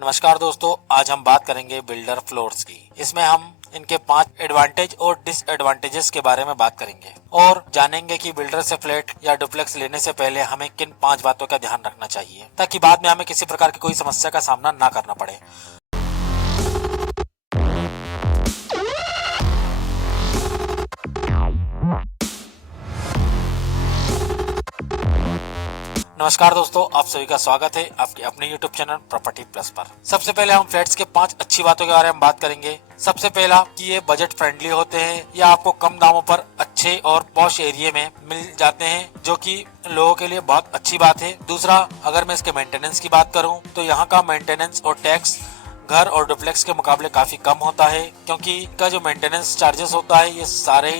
नमस्कार दोस्तों, आज हम बात करेंगे बिल्डर फ्लोर्स की। इसमें हम इनके 5 एडवांटेज और डिसएडवांटेजेस के बारे में बात करेंगे और जानेंगे कि बिल्डर से फ्लैट या डुप्लेक्स लेने से पहले हमें किन 5 बातों का ध्यान रखना चाहिए ताकि बाद में हमें किसी प्रकार की कोई समस्या का सामना ना करना पड़े। नमस्कार दोस्तों, आप सभी का स्वागत है आपके अपने YouTube चैनल प्रॉपर्टी प्लस पर। सबसे पहले हम फ्लैट्स के 5 अच्छी बातों के बारे में बात करेंगे। सबसे पहला कि ये बजट फ्रेंडली होते हैं या आपको कम दामों पर अच्छे और पॉश एरिया में मिल जाते हैं, जो कि लोगों के लिए बहुत अच्छी बात है। दूसरा, अगर मैं इसके मेंटेनेंस की बात करूं तो यहाँ का मेंटेनेंस और टैक्स घर और डुप्लेक्स के मुकाबले काफी कम होता है, क्योंकि इनका जो मेंटेनेंस चार्जेस होता है ये सारे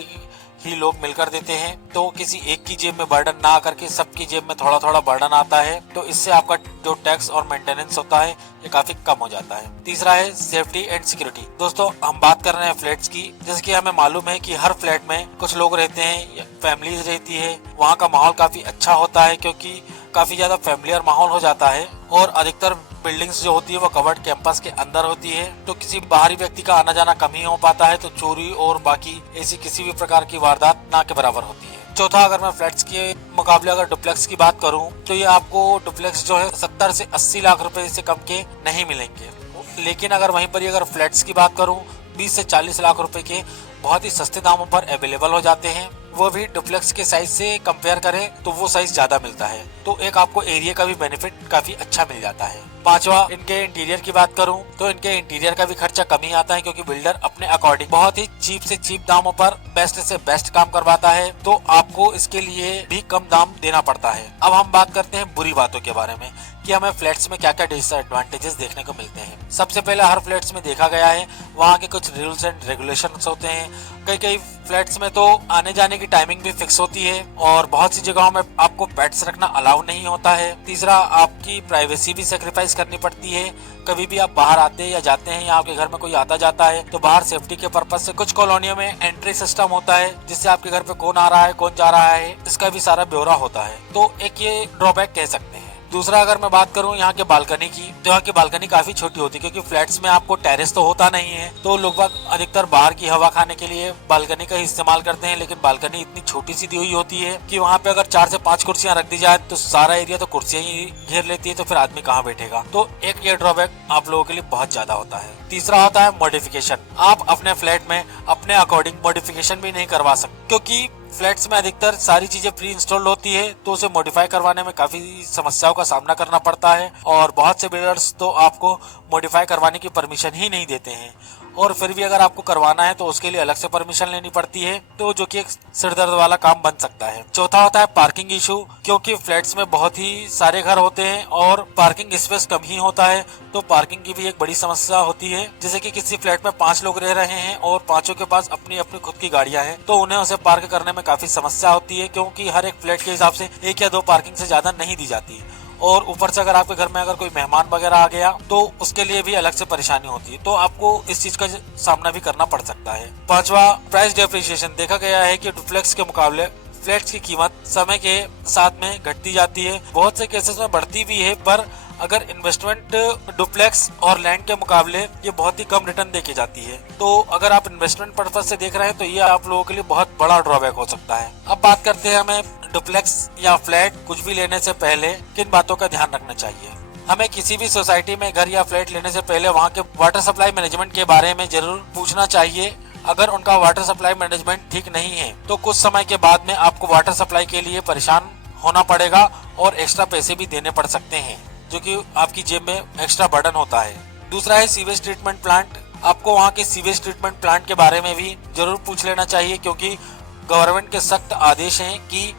ही लोग मिलकर देते हैं। तो किसी एक की जेब में बर्डन ना आकर के सबकी जेब में थोड़ा थोड़ा बर्डन आता है, तो इससे आपका जो टैक्स और मेंटेनेंस होता है ये काफी कम हो जाता है। तीसरा है सेफ्टी एंड सिक्योरिटी। दोस्तों, हम बात कर रहे हैं फ्लैट्स की, जैसे कि हमें मालूम है कि हर फ्लैट में कुछ लोग रहते हैं, फैमिलीज रहती है। वहाँ का माहौल काफी अच्छा होता है क्योंकि काफी ज्यादा फैमिलियर माहौल हो जाता है और अधिकतर बिल्डिंग्स जो होती है वो कवर्ड कैंपस के अंदर होती है, तो किसी बाहरी व्यक्ति का आना जाना कम ही हो पाता है, तो चोरी और बाकी ऐसी किसी भी प्रकार की वारदात ना के बराबर होती है। चौथा, अगर मैं फ्लैट्स के मुकाबले अगर डुप्लेक्स की बात करूं तो ये आपको डुप्लेक्स जो है 70 से 80 लाख रुपए से कम के नहीं मिलेंगे, लेकिन अगर वहीं पर अगर फ्लैट्स की बात करूं 20 से 40 लाख रुपए के बहुत ही सस्ते दामों पर अवेलेबल हो जाते हैं। वो भी डुप्लेक्स के साइज से कंपेयर करें तो वो साइज ज्यादा मिलता है, तो एक आपको एरिया का भी बेनिफिट काफी अच्छा मिल जाता है। पांचवा, इनके इंटीरियर की बात करूं तो इनके इंटीरियर का भी खर्चा कम ही आता है, क्योंकि बिल्डर अपने अकॉर्डिंग बहुत ही चीप से चीप दामों पर बेस्ट से बेस्ट काम करवाता है, तो आपको इसके लिए भी कम दाम देना पड़ता है। अब हम बात करते हैं बुरी बातों के बारे में कि हमें फ्लैट्स में क्या क्या डिसएडवांटेजेस देखने को मिलते हैं। सबसे पहले, हर फ्लैट्स में देखा गया है वहाँ के कुछ रूल्स एंड रेगुलेशंस होते हैं। कई फ्लैट्स में तो आने जाने की टाइमिंग भी फिक्स होती है और बहुत सी जगहों में आपको पेट्स रखना अलाउ नहीं होता है। तीसरा, आपकी प्राइवेसी भी सेक्रीफाइस करनी पड़ती है। कभी भी आप बाहर आते हैं या जाते हैं या आपके घर में कोई आता जाता है तो बाहर सेफ्टी के पर्पज से कुछ कॉलोनियों में एंट्री सिस्टम होता है, जिससे आपके घर पे कौन आ रहा है कौन जा रहा है इसका भी सारा ब्यौरा होता है, तो एक ये ड्रॉबैक कह सकते हैं। दूसरा, अगर मैं बात करूं यहाँ के बालकनी की, तो यहाँ की बालकनी काफी छोटी होती है, क्योंकि फ्लैट्स में आपको टेरेस तो होता नहीं है, तो लोग बाग अधिकतर बाहर की हवा खाने के लिए बालकनी का इस्तेमाल करते हैं। लेकिन बालकनी इतनी छोटी सी दी हुई होती है कि वहाँ पे अगर 4 से 5 कुर्सियां रख दी जाए तो सारा एरिया तो कुर्सियां ही घेर लेती है, तो फिर आदमी कहाँ बैठेगा। तो एक ये ड्रॉबैक आप लोगों के लिए बहुत ज्यादा होता है। तीसरा होता है मॉडिफिकेशन। आप अपने फ्लैट में अपने अकॉर्डिंग मॉडिफिकेशन भी नहीं करवा सकते, क्योंकि फ्लैट्स में अधिकतर सारी चीजें प्री इंस्टॉल्ड होती है, तो उसे मॉडिफाई करवाने में काफी समस्याओं का सामना करना पड़ता है और बहुत से बिल्डर्स तो आपको मॉडिफाई करवाने की परमिशन ही नहीं देते हैं, और फिर भी अगर आपको करवाना है तो उसके लिए अलग से परमिशन लेनी पड़ती है, तो जो कि एक सिरदर्द वाला काम बन सकता है। चौथा होता है पार्किंग इशू, क्योंकि फ्लैट्स में बहुत ही सारे घर होते हैं और पार्किंग स्पेस कम ही होता है, तो पार्किंग की भी एक बड़ी समस्या होती है। जैसे कि किसी फ्लैट में 5 लोग रह रहे हैं और पांचों के पास अपनी अपनी खुद की गाड़ियां हैं, तो उन्हें उसे पार्क करने में काफी समस्या होती है, क्योंकि हर एक फ्लैट के हिसाब से 1 या 2 पार्किंग से ज्यादा नहीं दी जाती। और ऊपर से अगर आपके घर में अगर कोई मेहमान वगैरह आ गया तो उसके लिए भी अलग से परेशानी होती है, तो आपको इस चीज का सामना भी करना पड़ सकता है। पांचवा, प्राइस डेप्रिसिएशन। देखा गया है कि डुप्लेक्स के मुकाबले फ्लैट्स की कीमत समय के साथ में घटती जाती है, बहुत से केसेस में बढ़ती भी है, पर अगर इन्वेस्टमेंट डुप्लेक्स और लैंड के मुकाबले ये बहुत ही कम रिटर्न देके जाती है, तो अगर आप इन्वेस्टमेंट पर्पज से देख रहे हैं तो ये आप लोगों के लिए बहुत बड़ा ड्रॉबैक हो सकता है। अब बात करते हैं हमें डुप्लेक्स या फ्लैट कुछ भी लेने से पहले किन बातों का ध्यान रखना चाहिए। हमें किसी भी सोसाइटी में घर या फ्लैट लेने से पहले वहाँ के वाटर सप्लाई मैनेजमेंट के बारे में जरूर पूछना चाहिए। अगर उनका वाटर सप्लाई मैनेजमेंट ठीक नहीं है तो कुछ समय के बाद में आपको वाटर सप्लाई के लिए परेशान होना पड़ेगा और एक्स्ट्रा पैसे भी देने पड़ सकते हैं, जो कि आपकी जेब में एक्स्ट्रा बर्डन होता है। दूसरा है सीवेज ट्रीटमेंट प्लांट। आपको वहाँ के सीवेज ट्रीटमेंट प्लांट के बारे में भी जरूर पूछ लेना चाहिए, क्योंकि गवर्नमेंट के सख्त आदेश हैं कि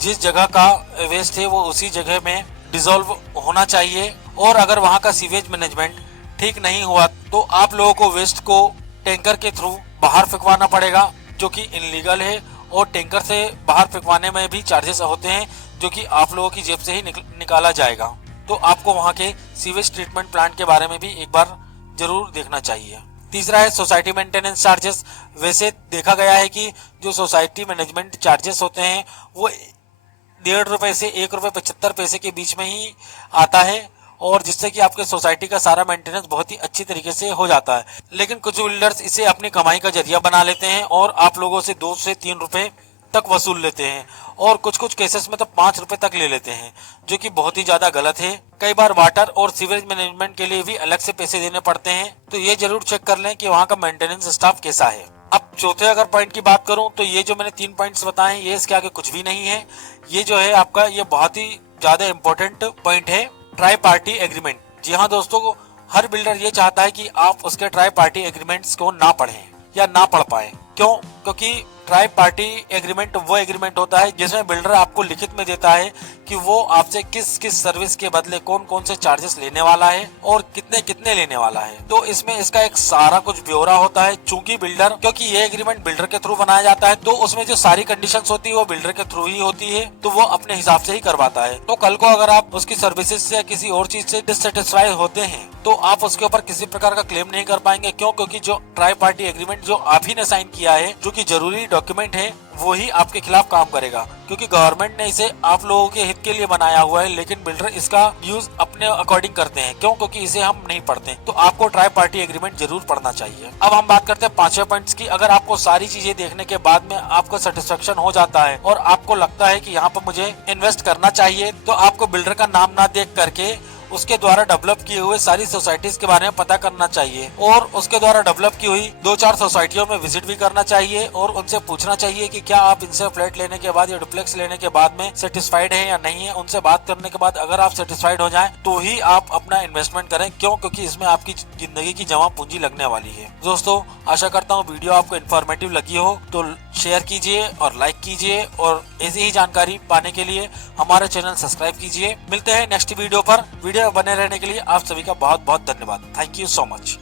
जिस जगह का वेस्ट है वो उसी जगह में डिसॉल्व होना चाहिए, और अगर वहाँ का सीवेज मैनेजमेंट ठीक नहीं हुआ तो आप लोगों को वेस्ट को टैंकर के थ्रू बाहर फेंकवाना पड़ेगा, जो कि इनलीगल है, और टैंकर से बाहर फेंकवाने में भी चार्जेस होते हैं, जो कि आप लोगों की जेब से ही निकाला जाएगा। तो आपको वहाँ के सीवेज ट्रीटमेंट प्लांट के बारे में भी एक बार जरूर देखना चाहिए। तीसरा है सोसाइटी मेंटेनेंस चार्जेस। वैसे देखा गया है कि जो सोसाइटी मैनेजमेंट चार्जेस होते हैं वो 1.5 रुपए से 1 रुपए 75 पैसे के बीच में ही आता है, और जिससे कि आपके सोसाइटी का सारा मेंटेनेंस बहुत ही अच्छी तरीके से हो जाता है। लेकिन कुछ बिल्डर्स इसे अपनी कमाई का जरिया बना लेते हैं और आप लोगों से 2 से 3 रुपए तक वसूल लेते हैं और कुछ कुछ केसेस में तो 5 रुपए तक ले लेते हैं, जो कि बहुत ही ज्यादा गलत है। कई बार वाटर और सीवरेज मैनेजमेंट के लिए भी अलग से पैसे देने पड़ते हैं, तो ये जरूर चेक कर लें कि वहाँ का मेंटेनेंस स्टाफ कैसा है। अब चौथे अगर पॉइंट की बात करूं तो ये जो मैंने 3 पॉइंट्स बताए ये इसके आगे कुछ भी नहीं है। ये जो है आपका ये बहुत ही ज्यादा इम्पोर्टेंट पॉइंट है, ट्राई पार्टी एग्रीमेंट। जी हाँ दोस्तों, हर बिल्डर ये चाहता है कि आप उसके ट्राई पार्टी एग्रीमेंट्स को ना पढ़ें या ना पढ़ पाए। क्यों? क्योंकि ट्राई पार्टी एग्रीमेंट वो एग्रीमेंट होता है जिसमें बिल्डर आपको लिखित में देता है कि वो आपसे किस किस सर्विस के बदले कौन कौन से चार्जेस लेने वाला है और कितने कितने लेने वाला है। तो इसमें इसका एक सारा कुछ ब्यौरा होता है। चूंकि बिल्डर, क्योंकि ये एग्रीमेंट बिल्डर के थ्रू बनाया जाता है, तो उसमें जो सारी कंडीशंस होती है वो बिल्डर के थ्रू ही होती है, तो वो अपने हिसाब से ही करवाता है। तो कल को अगर आप उसकी सर्विसेज से या किसी और चीज से डिससेटिस्फाइड होते हैं तो आप उसके ऊपर किसी प्रकार का क्लेम नहीं कर पाएंगे। क्यों? क्योंकि जो ट्राई पार्टी एग्रीमेंट जो आप ही ने साइन किया है, जो कि जरूरी डॉक्यूमेंट है, वो ही आपके खिलाफ काम करेगा। क्योंकि गवर्नमेंट ने इसे आप लोगों के हित के लिए बनाया हुआ है, लेकिन बिल्डर इसका यूज अपने अकॉर्डिंग करते हैं। क्यों? क्योंकि इसे हम नहीं पढ़ते। तो आपको ट्राई पार्टी एग्रीमेंट जरूर पढ़ना चाहिए। अब हम बात करते हैं 5वें पॉइंट्स की। अगर आपको सारी चीजें देखने के बाद में आपको सेटिस्फेक्शन हो जाता है और आपको लगता है कि यहाँ पर मुझे इन्वेस्ट करना चाहिए, तो आपको बिल्डर का नाम ना देख करके उसके द्वारा डेवलप किए हुए सारी सोसाइटीज के बारे में पता करना चाहिए और उसके द्वारा डेवलप की हुई 2-4 सोसाइटियों में विजिट भी करना चाहिए और उनसे पूछना चाहिए कि क्या आप इनसे फ्लैट लेने के बाद या डुप्लेक्स लेने के बाद में सेटिस्फाइड हैं या नहीं है। उनसे बात करने के बाद अगर आप सेटिस्फाइड हो जाएं तो ही आप अपना इन्वेस्टमेंट करें। क्यों? क्योंकि इसमें आपकी जिंदगी की जमा पूंजी लगने वाली है। दोस्तों, आशा करता हूँ वीडियो आपको इन्फॉर्मेटिव लगी हो, तो शेयर कीजिए और लाइक कीजिए और ऐसी ही जानकारी पाने के लिए हमारा चैनल सब्सक्राइब कीजिए। मिलते हैं नेक्स्ट वीडियो पर। वीडियो बने रहने के लिए आप सभी का बहुत बहुत धन्यवाद। Thank you so much.